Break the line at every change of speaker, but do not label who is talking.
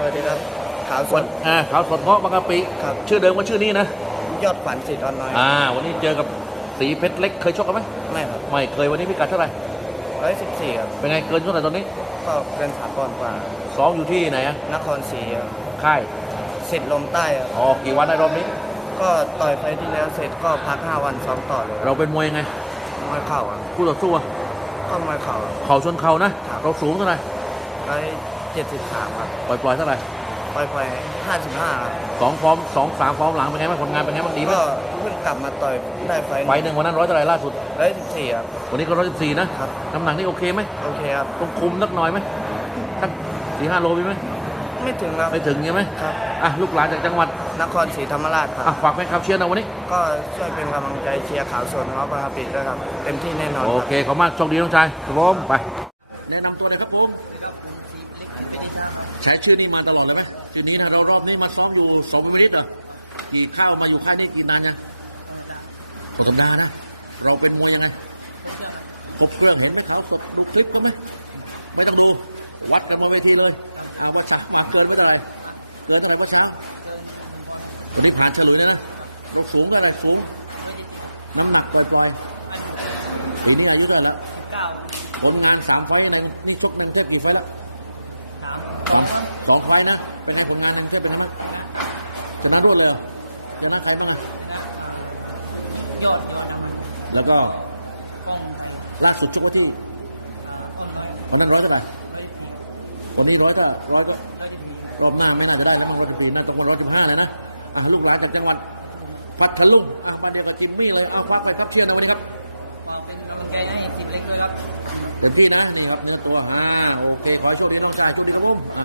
วัสดีครับขาวส
วั
ด
นขาวสดเงาะบางกะปิ
ครับ
ชื่อเดิมว่าชื่อนี้นะ
ยอดขวัญสิทธิ์ออนน้อย
วันนี้เจอกับสีเพชรเล็กเคยชกกันไหม
ไม่ครับ
ไม่เคยวันนี้พิกัดเท่าไหร่
114ครับ
เป็นไงเกินเท่าไหร่ตอนนี้
ก็เป็นสากลกว่า
ซ้อมอยู่ที่ไหนอะ
นครศรีครับ
ค่าย
สิทธิ์ลมใต้ครับ
กี่วันในรอบนี้
ก็ต่อยไฟล์ที่แล้วเสร็จก็พัก5 วันซ้อมต่อเลย
เราเป็นมวยยังไง
มวยเข่าครับ
คู่ต่อสู้อะ
ก็มวยเข่า
เข่าชนเข่านะครับ เราสูงเท่าไหร่
173ครับ
ปล่อยเท่าไหร่
ปล่อย55ครับ
2 ฟอร์ม 2-3 ฟอร์มหลังเป็นไงบ้างผลงานเป็นไงบ้างดีไหม
ก็เพิ่งกลับมาต่อยได้ไฟล์
ไฟล์หนึ่งวันนั้น100เท่าไหร่ล่าสุด
114ครับ
วันนี้ก็114นะครับ น้ำหนักนี่โอเคไหม
โอเคครับ
ต้องคุมสักหน่อยไหมสัก4-5 โลมีไหม
ไม่ถึงครับ
ไม่ถึงใช่ไหม
ครับ
ลูกหลานจากจังหวัด
นครศรีธรรมราชครับ
ฝากแฟนคลับเชียร์นะวันนี้
ก็ช่วยเป็นกำลังใจเชียร์ขาวสดนะครับบางกะปิด้วยครับเต็มที่แน่นอน
โอ
ครับ
เคขอบคุณมากโชคดีน้องชายครับผมไป แนะนำตัวเลยครับผม
ครับผมสีเล็กเป็นดิชาครับ
ใช้ชื่อนี้มาตลอดเลยไหมชื่อนี้นะเรารอบนี้มาซ้อมอยู่2 ปีนิดเหรอกี่ข้าวมาอยู่ค่ายนี้กี่นานยังกดสัปดาห์นะ เราเป็นมวยยังไงครบเครื่องเห็นไหมเขาสดดูคลิปก็ไหมไม่ต้องดูวัดกันมาเวทีเลยว่าเช้ามาเกินไม่เท่าไหรเกินเท่าไหร่เมื่อเช้าวันนี้ผ่านฉลุยเลยนะเราสูงเท่าไหร่สูง น้ำหนักปล่อยๆปีนี้อายุเท่าไหร่แล้วผลงาน3 ไฟต์ในนี่ชกในกรุงเทพกี่ไฟต์แล้ว2 ไฟต์นะ เป็นไงผลงานในกรุงเทพเป็นไงบ้างชนะรวดเลยเหรอชนะใครบ้างอะ
ยอดดำมัน
แล้วก็
กล้องไทย
ล่าสุดชกไว้ที่
อ้อนน้อย
วันนั้น100เท่าไหร่
114
วันนี้100ถ้า100ก็
114
รอบหน้าไม่น่าจะได้แล้วมั้ง114น่าต้องวัน115เลยนะลูกหลานจากจังหวัดพัทลุงบ้านเดียวกับจิมมี่เลยควักไปครับเชียร์นะวันนี้ครับ
ว่าเป็นกำลังใจให้สิบเล็กด้วยครับ
เต็มที่นะนี่ครับเนื้อตัวโอเคขอให้โชคดีน้องชายโชคดีครับผม